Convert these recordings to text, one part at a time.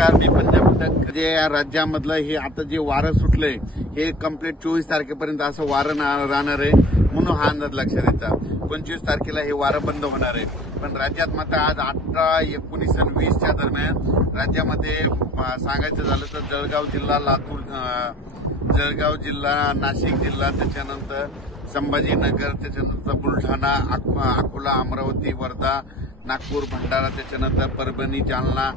नमस्कार, मी पंजाब तक. जे या राज्यामधलं हे आता जे वारं सुटलंय हे कम्प्लीट 24 तारखेपर्यंत असं वारं राहणार आहे, म्हणून हा अंदाज लक्षात येता. 25 तारखेला हे वारं बंद होणार आहे. पण राज्यात मात्र आज 18, 19 आणि 20च्या दरम्यान राज्यामध्ये सांगायचं झालं तर जळगाव जिल्हा, लातूर, जळगाव जिल्हा, नाशिक जिल्हा, त्याच्यानंतर संभाजीनगर, त्याच्यानंतर बुलढाणा, अकोला, अमरावती, वर्धा, नागपूर, भंडारा, त्याच्यानंतर परभणी, जालना,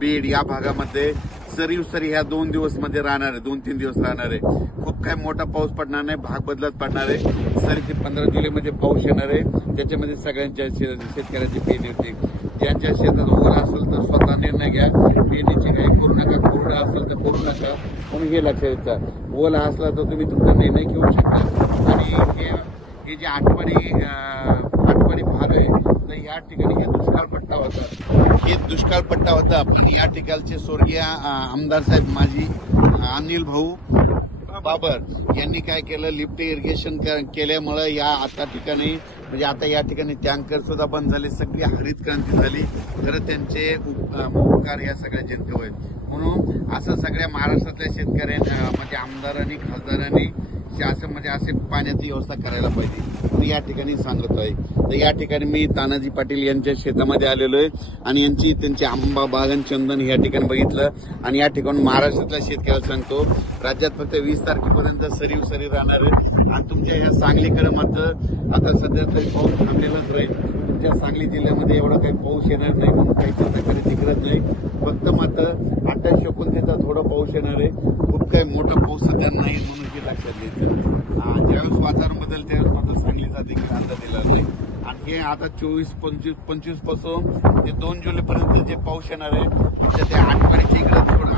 बीड या भागामध्ये सरी ह्या 2 दिवस मध्ये राहणार आहे. 2-3 दिवस राहणार आहे. खूप काही मोठा पाऊस पडणार नाही, भाग बदलत पडणार आहे. सरी ते 15 जुलैमध्ये पाऊस येणार आहे. त्याच्यामध्ये सगळ्यांच्या शेतकऱ्याची पेरणी होते. ज्यांच्या शेतात ओला असेल तर स्वतः निर्णय घ्या, पेरणीची काही करू नका. कोरडा असेल तर करू नका. म्हणून हे लक्षात येतं. ओला असला तर तुम्ही तुमचा निर्णय घेऊ शकता. आणि हे जे आठवडी भाग आहे तर या ठिकाणी हे दुष्काळ पट्टा होता. हे दुष्काळ पट्टा होता. पण या ठिकाणचे स्वर्गीय आमदार साहेब माजी अनिल भाऊ बाबर यांनी काय केलं, लिफ्ट इरिगेशन केल्यामुळे या आता ठिकाणी म्हणजे आता या ठिकाणी टँकर सुद्धा बंद झाले. सगळी हरित क्रांती झाली. खरं त्यांचे उपकार या सगळ्या जनतेवर आहेत. म्हणून असं सगळ्या महाराष्ट्रातल्या शेतकऱ्यांना म्हणजे आमदारांनी, खासदारांनी असं म्हणजे असे पाण्याची व्यवस्था करायला पाहिजे. मी या ठिकाणी सांगतोय. तर या ठिकाणी मी तानाजी पाटील यांच्या शेतामध्ये आलेलो आहे आणि त्यांचे आंबा बागन, चंदन या ठिकाणी बघितलं. आणि या ठिकाणी महाराष्ट्रातल्या शेतकऱ्याला सांगतो, राज्यात फक्त 20 तारखेपर्यंत सरी राहणार आहे. आणि तुमच्या ह्या सांगलीकडे मात्र आता सध्या तरी पाऊस थांबलेलाच राहील. तुमच्या सांगली जिल्ह्यामध्ये एवढा काही पाऊस येणार नाही, म्हणून काही प्रकारे दिग्रत नाही. फक्त मात्र 28-29 थोडा पाऊस येणार आहे. खूप काही मोठा पाऊस सध्या नाही, म्हणून हे लक्षात घ्यायचं. ज्यावेळेस वातावरण बदल त्यावेळेस मात्र सांगलीचा देखील अंदाज दिला नाही. आणि हे आता 24-25 पासून ते 2 जुलैपर्यंत जे पाऊस येणार आहे त्या आठवड्याच्या इकडे थोडं